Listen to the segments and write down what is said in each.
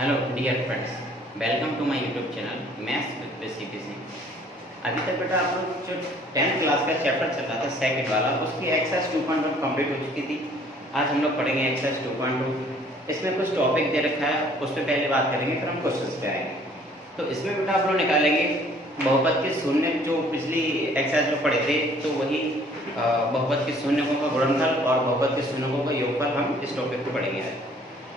Hello dear friends, welcome to my YouTube channel maths with basic Singh. अभी तक बेटा आप लोग जो 10th क्लास का चैप्टर चल रहा था सेकंड वाला, उसकी एक्सरसाइज 2.1 कंप्लीट हो चुकी थी। आज हम लोग पढ़ेंगे एक्सरसाइज 2.2। इसमें कुछ टॉपिक दे रखा है, उस पर पहले बात करेंगे, फिर हम क्वेश्चंस पे आएंगे। तो इसमें बेटा आप लोग निकालेंगे बहुपद के शून्य, जो पिछली एक्सरसाइज में पढ़े थे, तो वही बहुपद के शून्यकों का गुणनफल और बहुपद के शून्यकों का योगफल हम इस टॉपिक पे पढ़ेंगे।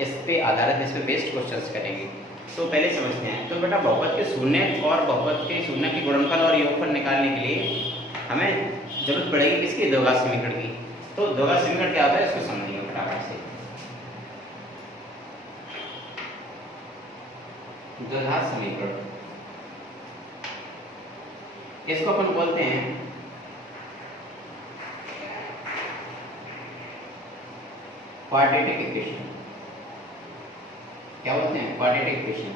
इस पे आधारित, इस पे बेस्ड क्वेश्चंस करेंगे। तो पहले समझते हैं। तो बेटा बहुपद के शून्य और बहुपद के शून्य के गुणनफल और योगफल निकालने के लिए हमें जरूरत पड़ेगी किसकी? द्विघात समीकरण की। तो द्विघात समीकरण क्या होता है, इसको समझेंगे फटाफट से। द्विघात समीकरण, इसको अपन बोलते हैं क्वाड्रेटिक इक्वेशन। क्या बोलते हैं? Quadratic equation.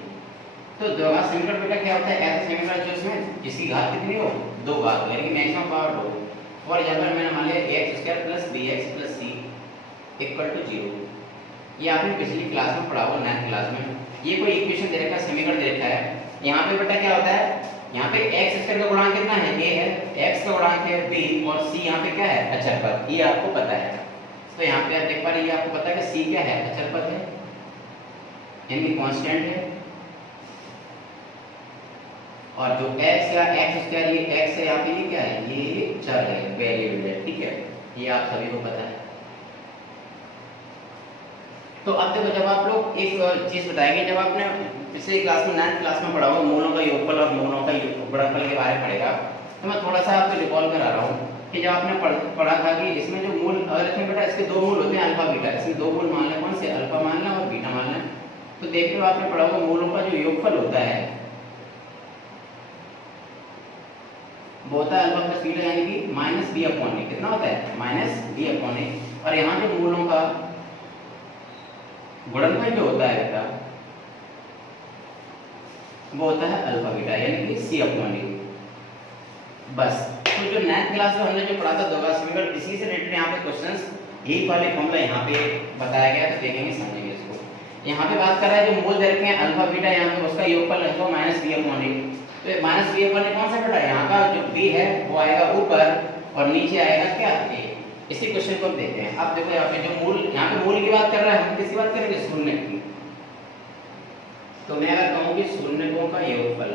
तो द्विघात समीकरण बेटा क्या होता है? ऐसा समीकरण जिसमें जिसकी घात कितनी हो? दो घात, यानी मैक्सिमम पावर दो। और यहाँ पर मैंने मान लिया x² + bx + c = 0। ये आपने पिछली क्लास में पढ़ा हुआ 9th क्लास में। ये कोई इक्वेशन दे रखा है, समीकरण दे रखा है। यहाँ पे बेटा क्या होता है? यहाँ पे x² का गुणांक कितना है? a है, x का गुणांक है b, और c यहाँ पे क्या है? अचर पद। ये आपको पता है। तो यहाँ पे आप देख पा रहे हैं, ये आपको पता है कि c क्या है? अचर पद है, यानी कांस्टेंट है। और जो x या x², ये x है, यहाँ पे ये क्या है? ये चर है, वेरिएबल है। ठीक है, ये आप सभी को पता है। तो अब देखो, जब आप लोग एक चीज बताएंगे, जब आपने पिछले क्लास में 9th क्लास में पढ़ा हुआ मूलों का योगफल और मूलों का गुणनफल के बारे में पढ़ेगा, तो मैं थोड़ा सा आपको रिकॉल करा रहा हूँ कि जब आपने पढ़ा था कि इसमें जो मूल, अगर इसमें बेटा इसके दो मूल होते हैं अल्फा बीटा, इसमें दो मूल मान लें, कौन से? अल्फा मान लें और बीटा मान लें। तो देख लो, आपने पढ़ा हुआ मूलों का जो योगफल होता है वो होता है अल्फा प्लस बीटा, यानी कि -b/a। कितना होता है? -b/a। और यहाँ जो मूलों का गुणनफल जो होता है बेटा, वो होता है अल्फा बीटा, यानी कि c/d। बस। तो जो 9th क्लास में हमने जो पढ़ा था द्विघात समीकरण, इसी से रिलेटेड यहाँ पे क्वेश्चंस, यही वाले फॉर्मूला यहाँ पे बताया गया है। तो देखेंगे, समझेंगे इसको। यहाँ पे बात कर रहा है जो मूल दे रखे हैं अल्फा बीटा, यहाँ पे उसका योगफल है तो -b/a। तो -b/a कौन सा बेटा? यहाँ का जो b है वो आएगा ऊपर और नीचे आएगा क्या? a। इसी क्वेश्चन को हम देखते हैं। अब देखो, यहाँ पे जो मूल, यहाँ पे मूल की बात कर रहा है, हम किसकी बात करेंगे? शून्य की। तो मैं अगर कहूँ कि शून्यकों का योगफल,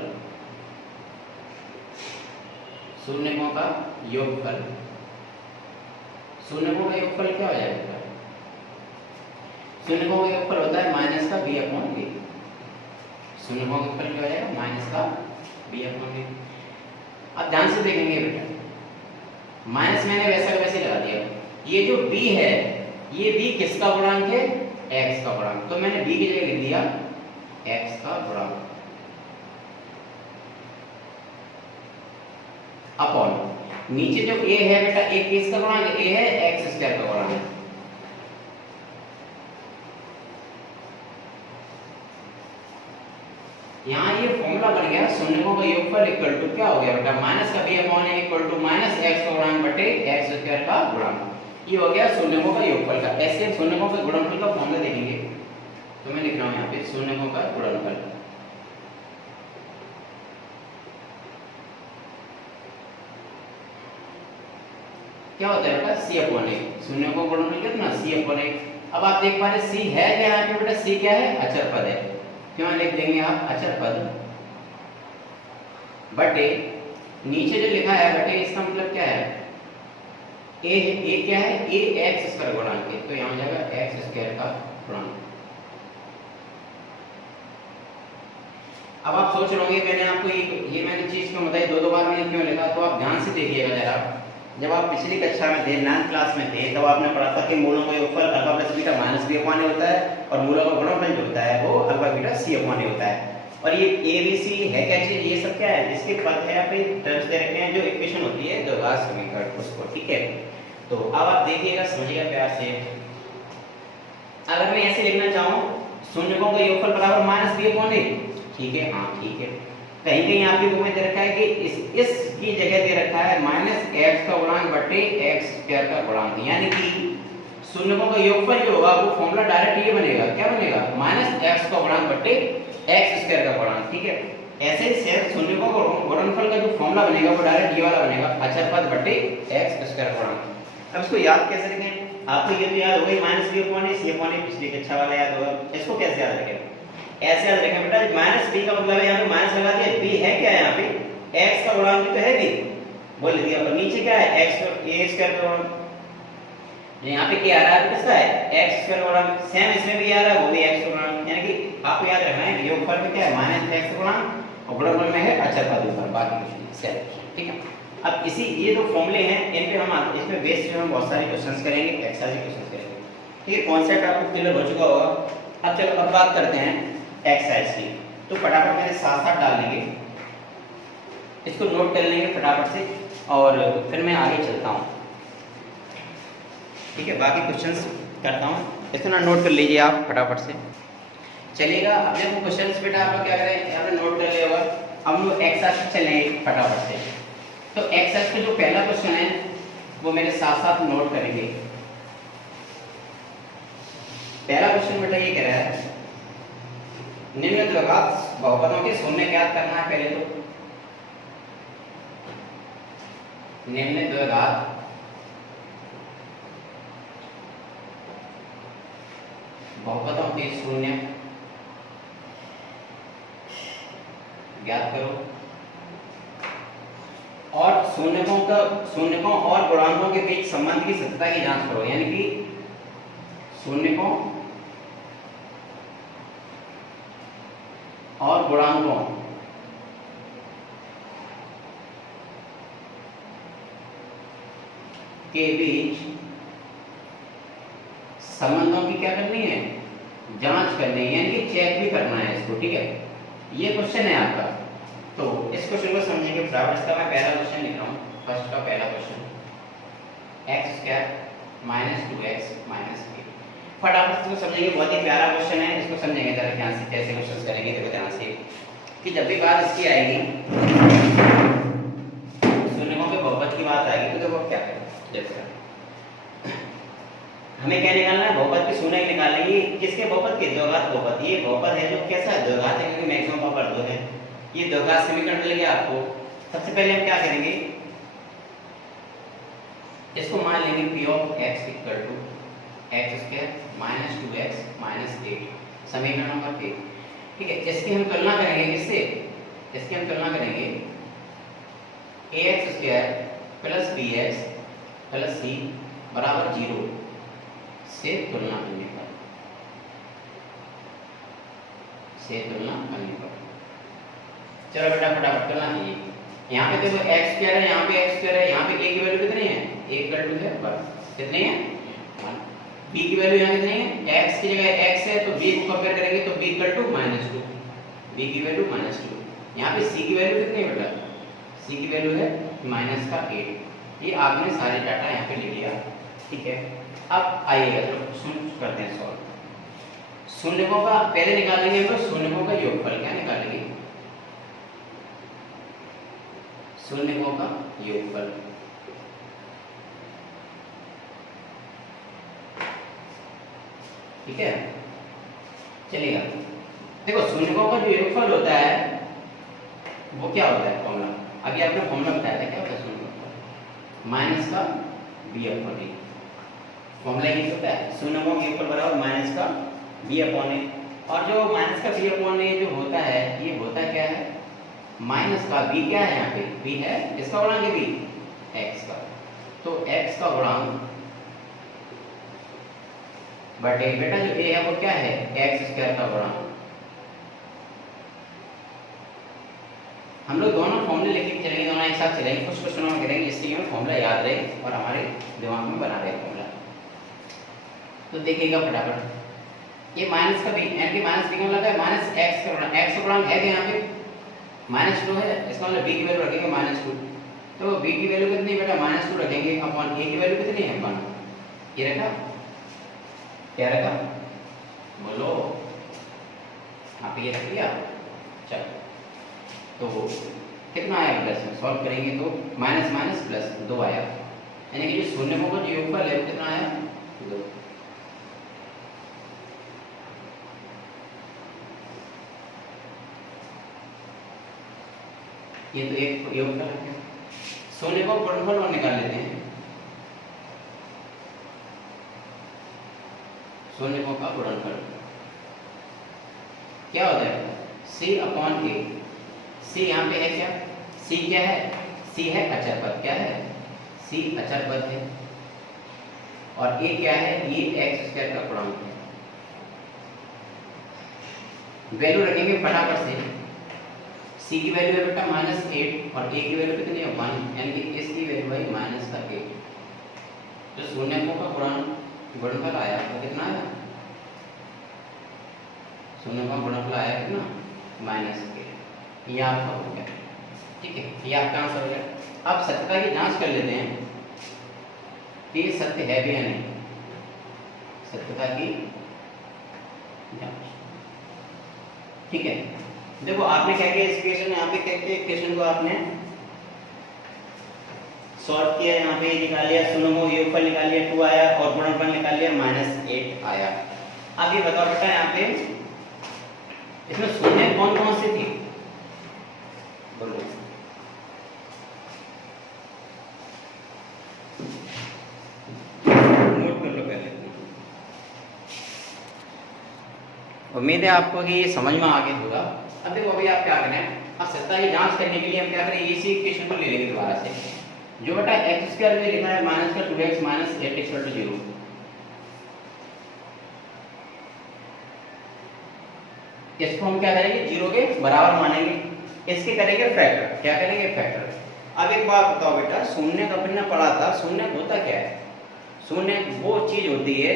शून्यकों का योगफल, शून्यकों का योगफल क्या हो जाएगा? शून्यकों का योगफल होता है -b/a। शून्यकों का योगफल क्या हो जाएगा? -b/a। अब ध्यान से देखेंगे बेटा, माइनस मैंने वैसा का वैसे लगा दिया। ये जो b है, ये b किसका गुणांक है? x का गुणांक। तो मैंने b की जगह लिख दिया x का गुणांक अपॉन नीचे जो a है बेटा, a किसका गुणांक है? a है x² का गुणांक। यहाँ ये फॉर्मूला बन गया शून्यकों का योगफल इक्वल टू क्या हो गया बेटा? -b/a इक्वल टू -x का गुणांक बटे x² का गुणांक। ये हो गया शून्यकों का योगफल का। ऐसे शून्यकों के गुणनफल का फॉर्मूला देखेंगे। तो मैं लिख रहा हूँ यहाँ पे शून्यकों का गुणनफल। क्या होता है बेटा? c/a। शून्यकों का गुणनफल कितना? c/a। अब आप देख पा रहे c है क्या यहाँ पे बेटा? c क्या है? अचर पद है। क्यों लिख देंगे आप? अचर पद बटे नीचे जो लिखा है बटे, इसका मतलब क्या है? a क्या है? a x² गुणांक है, तो यहाँ हो जाएगा x² का गुणांक। अब आप सोच रहे होंगे मैंने आपको ये मैंने चीज क्यों बताई, दो बार मैंने क्यों लिखा? तो आप ध्यान से देखिएगा जरा। जब आप पिछली कक्षा में थे, 9th क्लास में थे, तब आपने पढ़ा था कि मूलों का योगफल अल्फा प्लस बीटा -b/a होता है, और मूलों का गुणनफल जो होता है वो अल्फा बीटा c/a होता है। और ये a b c है क्या चीज? ये सब क्या है? इसके पद है, यहाँ पे टर्म्स दे रखे हैं, जो इक्वेशन होती है द्विघात समीकरण, उसको। ठीक है, तो अब आप देखिएगा, समझिएगा प्यार से। अगर मैं ऐसे लिखना चाहूँ, शून्यकों का योगफल बराबर -b/a। ठीक है, हाँ ठीक है। कहीं कहीं आपकी बुक में दे रखा है कि इस की जगह दे रखा है -x का गुणांक बटे x² का गुणांक, यानी कि शून्यकों का योगफल जो होगा वो फॉर्मूला डायरेक्ट ये बनेगा, क्या बनेगा, माइनस एक्स का गुणांक बट्टे एक्स स्क्वायर का गुणांक, ठीक है। ऐसे ही शून्यकों का गुणनफल का जो फॉर्मूला बनेगा वो डायरेक्ट ये वाला बनेगा, अचर पद बट्टे एक्स स्क्वायर गुणांक। अब इसको याद कैसे रखें, आपको ये तो याद होगा माइनस बी अपॉन ए सी अपॉन ए, पिछले कक्षा वाला याद होगा। इसको कैसे याद रखें, ऐसे याद रखें बेटा, माइनस बी का मतलब है यहाँ पे माइनस लगा दिया, बी है क्या यहाँ पे, एक्स का गुणांक तो है बी, बोल दिया, और नीचे क्या है, एक्स ए स्क्वायर का गुणांक, यहाँ पे क्या आ रहा है, किसका है, एक्स स्क्वायर गुणांक, सेम इसमें भी आ रहा है, वो भी एक्स गुणांक, यानी कि आपको याद रखना है योगफल में क्या है, माइनस एक्स गुणांक, और गुणनफल में है अचर पद ऊपर, बाकी कुछ नहीं, सेम, ठीक है। अब इसी ये दो फॉर्मूले हैं, इन पे हम इसमें बेस जो हम बहुत सारे क्वेश्चंस करेंगे, एक्सरसाइज क्वेश्चंस करेंगे, ठीक है। कॉन्सेप्ट आपको क्लियर हो चुका होगा। अब चलो अब बात करते हैं एक्सरसाइज की, तो फटाफट मेरे साथ साथ डाल लेंगे, इसको नोट कर लेंगे फटाफट से, और फिर मैं आगे चलता हूँ, ठीक है। बाकी क्वेश्चंस करता हूँ, इसको ना नोट कर लीजिए आप फटाफट से, चलिएगा। अब देखो क्वेश्चंस बेटा आप लोग क्या करें, यहाँ पे नोट कर लिया होगा। अब हम लोग एक्सरसाइज चलेंगे फटाफट से। तो एक्सरसाइज का जो पहला क्वेश्चन है वो मेरे साथ साथ नोट करेंगे। पहला क्वेश्चन बेटा ये कह रहा है, निम्न द्विघात बहुपदों के शून्य ज्ञात करना है। पहले तो निम्न द्विघात बहुपदों के शून्य ज्ञात करो, और शून्यकों और गुणांकों के बीच संबंध की सत्यता की जांच करो, यानी कि शून्यकों और गुणांकों के बीच संबंधों की क्या करनी है, जांच करनी है, यानी कि चेक भी करना है इसको, ठीक है। ये क्वेश्चन है आपका, तो इस क्वेश्चन को समझेंगे फटाफट। इसका मैं पहला क्वेश्चन लिख रहा हूँ, फर्स्ट का पहला question, x square minus 2x minus 8। फटाफट इसको समझेंगे, बहुत ही प्यारा क्वेश्चन है, इसको समझेंगे जरा ध्यान से, कैसे क्वेश्चन करेंगे देखो ध्यान से, कि जब भी बात इसकी आएगी शून्यकों के बहुपद की बात आएगी, तो देखो क्या करें, देखो हमें क्या निकालना है, बहुपद के शून्य निकालेंगे, किसके बहुपद के, द्विघात बहुपद। ये बहुपद है जो कैसा है, द्विघात है, क्योंकि मैक्सिमम पावर 2 है, ये द्विघात समीकरण मिल गया आपको। सबसे पहले हम क्या करेंगे, इसको मान लेंगे p of x equal to x square minus 2x minus 8, समीकरण नंबर 1, ठीक है। इसकी हम तुलना करेंगे किससे, इसकी हम तुलना करेंगे ax square plus bx plus c बराबर 0 से तुलना करने पर, चलो बेटा फटाफट तुलना कीजिए। यहाँ पे देखो एक्स स्क्वायर है, यहाँ पे एक्स स्क्वायर है, यहाँ पे a की वैल्यू कितनी है, a इक्वल टू है बस, कितनी है 1। b की वैल्यू यहाँ कितनी है, x की जगह x है तो b को कंपेयर करेंगे तो b इक्वल टू -2, b की वैल्यू -2। यहाँ पे c की वैल्यू कितनी है बेटा, c की वैल्यू है -8। ये आपने सारे डाटा यहाँ पे ले लिया, ठीक है। अब आइएगा चलो शुरू करते हैं सॉल्व। शून्यकों का पहले निकालेंगे हम लोग शून्यकों का योगफल, क्या निकालेंगे, शून्यकों का योगफल, ठीक है। चलिएगा देखो शून्यकों का जो योगफल होता है वो क्या होता है, फॉर्मूला अभी आपने फॉर्मूला बताया था, क्या होता है शून्यकों का, माइनस का b अपॉन a, फॉर्मूला ये होता है शून्यकों का योगफल बराबर माइनस का b अपॉन a। और जो माइनस का b अपॉन a जो होता है, ये होता क्या है, माइनस का b क्या है, यहाँ पे b है, किसका गुणांक है b, x का, तो x का गुणांक बटे बेटा जो a है वो क्या है, एक्स स्क्वायर का गुणांक। हम लोग दोनों फॉर्मूले लेके चलेंगे, दोनों एक साथ चलेंगे, कुछ क्वेश्चनों में करेंगे जिससे हमें फॉर्मूला याद रहे और हमारे दिमाग में बना रहे फॉर्मूला। तो देखिएगा फटाफट, ये माइनस का b, यानी कि माइनस b का मतलब है माइनस x का गुणांक, x का गुणांक है यहाँ पे -2 है, इसका मतलब b की वैल्यू रखेंगे -2, तो b की वैल्यू कितनी बेटा -2 रखेंगे, अपॉन a की वैल्यू कितनी है 1, ये रखा, क्या रखा बोलो, आप ये रख लिया। चलो तो कितना आया बेटा, इसमें सॉल्व करेंगे तो माइनस माइनस प्लस 2 आया, यानी कि जो शून्यकों का जो योगफल है वो कितना आया 2। ये तो एक योगफल है। शून्य को गुणनफल और निकाल लेते हैं। शून्य का गुणनफल क्या हो जाएगा? c upon a। c यहाँ पे है क्या? c क्या है? c है अचर पद। क्या है? c अचर पद है। और a क्या है? ये x स्क्वायर का पूर्णांक है। वैल्यू रखेंगे फटाफट से। c की वैल्यू है बेटा -8 और a की वैल्यू कितनी है? 1, यानी कि इसकी वैल्यू है -8। तो शून्यकों का गुणनफल आया तो कितना आया? शून्य का गुणनफल आया कितना? -8। ये आपका हो गया। ठीक है, ये आपका आंसर हो गया। अब सत्यता की जांच कर लेते हैं कि ये सत्य है भी या नहीं। सत्यता की जांच। ठीक है, देखो आपने क्या किया इस इक्वेशन में, यहाँ पे क्या किया, इक्वेशन को आपने सॉल्व किया। यहाँ पे निकाल लिया, शून्य को योगफल निकाल लिया 2 आया और गुणनफल निकाल लिया -8 आया। अब ये बताओ बेटा यहाँ पे इसमें शून्य कौन कौन से थी? बोलो। नोट कर लो पहले। उम्मीद है आपको कि ये समझ में आ गया होगा। अब देखो अभी आप क्या करें, अब सत्ता की जांच करने के लिए हम क्या करें, इसी इक्वेशन को ले लेंगे दोबारा से। जो बेटा x स्क्वायर में लिखा है -2x - 8 = 0। इसको हम क्या करेंगे? 0 के बराबर मानेंगे। इसके करेंगे फैक्टर। क्या करेंगे? फैक्टर। अब एक बात बताओ बेटा, शून्य का अपने पढ़ा था, शून्य होता क्या है? शून्य वो चीज होती है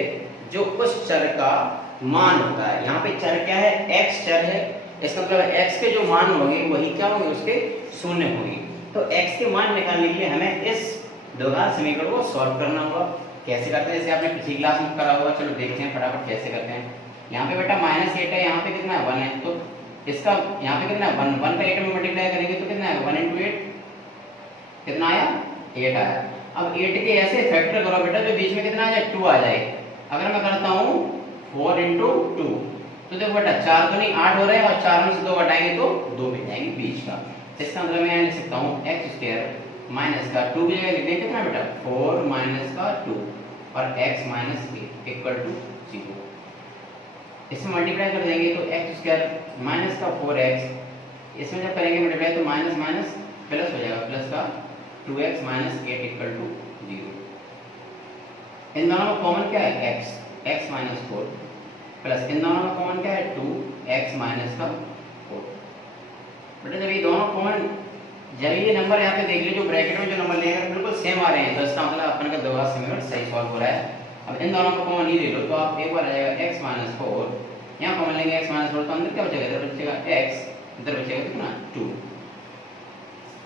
जो उस चर का मान होता है। यहाँ पे चर क्या है? x चर है। इसका मतलब x के जो मान होंगे वही क्या होंगे? उसके शून्य होंगे। तो x के मान निकालने के लिए हमें इस द्विघात समीकरण को सॉल्व करना होगा। कैसे करते हैं? जैसे आपने पिछली क्लास में करा होगा। चलो देखते हैं फटाफट कैसे करते हैं। यहाँ पे बेटा -8 है, यहाँ पे कितना है? 1 है। तो इसका यहाँ पे कितना है? 1 1 का 8 में मल्टीप्लाई करेंगे तो कितना है? 1 × 8 कितना आया? 8 आया। अब 8 के ऐसे फैक्टर करो बेटा जो बीच में कितना आ जाए? 2 आ जाए। अगर मैं करता हूँ 4 × 2 तो देखो बेटा 4 तो नहीं 8 हो रहे हैं और 4 में से 2 घटाएंगे तो 2 मिल जाएंगे बीच का। इसका मतलब मैं लिख सकता हूँ x² माइनस का 2 की जगह लिख दें कितना बेटा? 4 माइनस का 2 और x माइनस 8 इक्वल टू 0। इसमें मल्टीप्लाई कर देंगे तो x² माइनस का 4x, इसमें जब करेंगे मल्टीप्लाई तो माइनस माइनस प्लस हो जाएगा, प्लस का 2x माइनस 8 इक्वल टू 0। इन दोनों में कॉमन क्या है? x माइनस 4 प्लस इन दोनों में कॉमन क्या है? 2x माइनस का 4। बेटा जब ये दोनों कॉमन, जब ये नंबर यहाँ पे देख लीजिए जो ब्रैकेट में जो नंबर लिए हैं बिल्कुल सेम आ रहे हैं, तो इसका मतलब अपन का द्विघात समीकरण सही सॉल्व हो रहा है। अब इन दोनों को कॉमन ही ले लो तो आप एक बार आ जाएगा x माइनस 4, यहाँ कॉमन लेंगे x माइनस 4 तो अंदर क्या बचेगा? इधर बचेगा x, इधर बचेगा कितना? 2।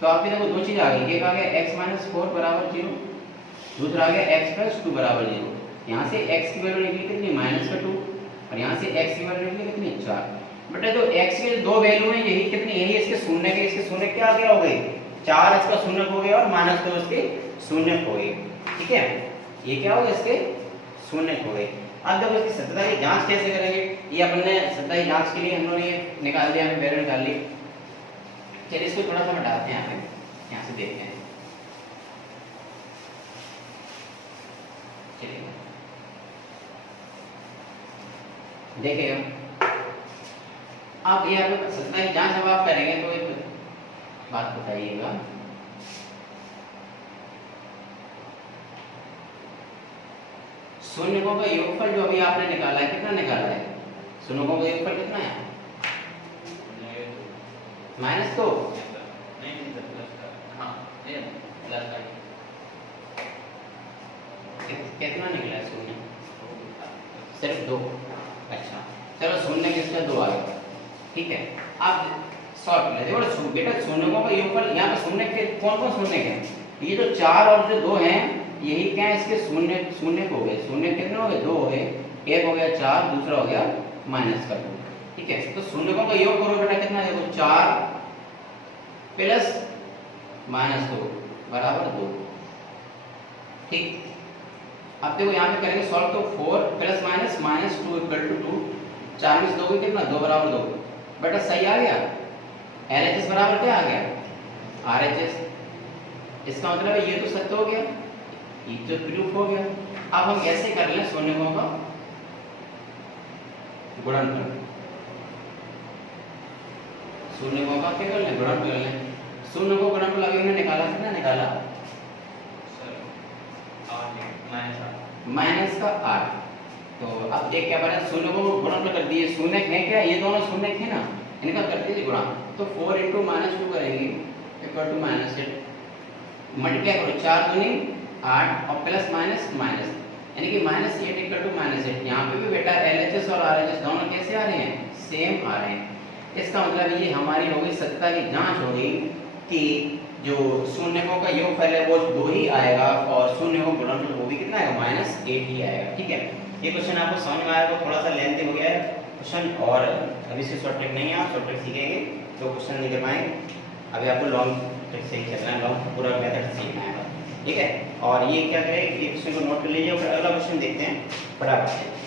तो आपके देखो दो चीज आ गई, एक आ गया x माइनस 4 बराबर 0, दूसरा आ गया x प्लस 2 बराबर 0। यहाँ से x की वैल्यू निकली कितनी? -2 और यहाँ से x की वैल्यू निकली कितनी? 4। बेटा तो x के दो वैल्यू हैं यही कितनी? यही इसके शून्य के, इसके शून्य क्या आ गया हो गए? 4 इसका शून्य हो गया और -2 इसके शून्य हो गए। ठीक है, ये क्या हो गया? इसके शून्य हो गए। अब देखो इसकी सत्यता की जांच कैसे करेंगे? ये अपन ने सत्यता की जांच के लिए हम लोगों ने निकाल दिया, हमें वैल्यू निकाल ली। चलिए इसको थोड़ा सा हटाते हैं, यहाँ से देखते हैं। चलिए देखिएगा आप ये आप सत्यता की जांच जब आप करेंगे तो एक बात बताइएगा, शून्यकों का योगफल जो अभी आपने निकाला है कितना निकाला है? शून्यकों का योगफल कितना है? -2 कितना निकला है? शून्य सिर्फ 2। अच्छा चलो शून्य किसका 2 आ गया। ठीक है, आप सॉल्व कर लीजिए बेटा। शून्यकों का योगफल यहाँ पे शून्य के कौन कौन शून्य है? ये जो 4 और जो 2 हैं यही क्या है? इसके शून्य शून्य हो गए। शून्य कितने हो गए? 2 हो गए। एक हो गया 4, दूसरा हो गया -2। ठीक है, तो शून्यकों का योग करो बेटा कितना? देखो 4 प्लस -2 बराबर 2। ठीक, अब देखो यहाँ पे करेंगे सॉल्व तो 4 प्लस माइनस -2 इक्वल टू 2। 4 में से 2 कितना? 2 बराबर 2। बेटा सही आ गया। LHS बराबर क्या आ गया? RHS। इसका मतलब है ये तो सत्य हो गया, ये तो प्रूफ हो गया। अब हम ऐसे कर लें शून्यकों का गुणनफल, शून्यकों का क्या कर लें, गुणनफल कर लें। शून्य को गुणनफल अभी हमने निकाला, कितना निकाला, माइनस का 8। तो अब देख क्या बना, शून्य को गुणनफल कर दिए, शून्य है क्या, ये दोनों शून्य थे ना, इनका कर दीजिए गुणा। तो 4 × -2 करेंगे इक्वल टू -8, मल्टीप्लाई करो 4 दूनी 8 और प्लस माइनस माइनस, यानी कि -8 इक्वल टू -8। यहाँ पे भी बेटा LHS और RHS दोनों कैसे आ रहे हैं, सेम आ रहे हैं। इसका मतलब ये हमारी हो गई सत्ता की जांच हो गई कि जो शून्यकों का योगफल है वो 2 ही आएगा और शून्य को गुणनफल वो भी कितना आएगा, -8 ही आएगा। ठीक है, ये क्वेश्चन आपको समझ में आएगा, थोड़ा सा लेंथी हो गया है क्वेश्चन, और अभी से शॉर्ट ट्रिक नहीं है, आप शॉर्ट ट्रिक सीखेंगे तो क्वेश्चन नहीं कर पाएंगे। अभी आपको लॉन्ग ट्रिक से ही चलना है, लॉन्ग पूरा मेथड सीखना है, ठीक है। और ये क्या करें, ये क्वेश्चन को नोट कर लीजिए और अगला क्वेश्चन देखते हैं फटाफट से।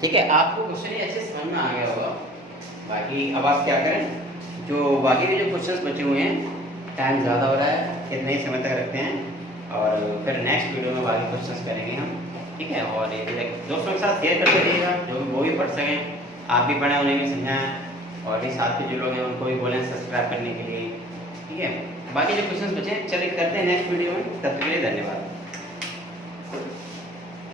ठीक है, आपको क्वेश्चन ये अच्छे समझ में आ गया होगा। बाकी अब आप क्या करें, जो बाकी के जो क्वेश्चंस बचे हुए हैं, टाइम ज़्यादा हो रहा है, कितने ही समय तक रखते हैं और फिर नेक्स्ट वीडियो में बाकी क्वेश्चंस करेंगे हम, ठीक है। और ये दोस्तों के साथ शेयर करते रहिएगा, जो वो भी पढ़ सकें, आप भी पढ़ें, उन्हें भी समझाएं, और भी साथ के जो लोग हैं उनको भी बोलें सब्सक्राइब करने के लिए, ठीक है। बाकी जो क्वेश्चंस बचे हैं चलिए करते हैं नेक्स्ट वीडियो में, तब तक के लिए धन्यवाद।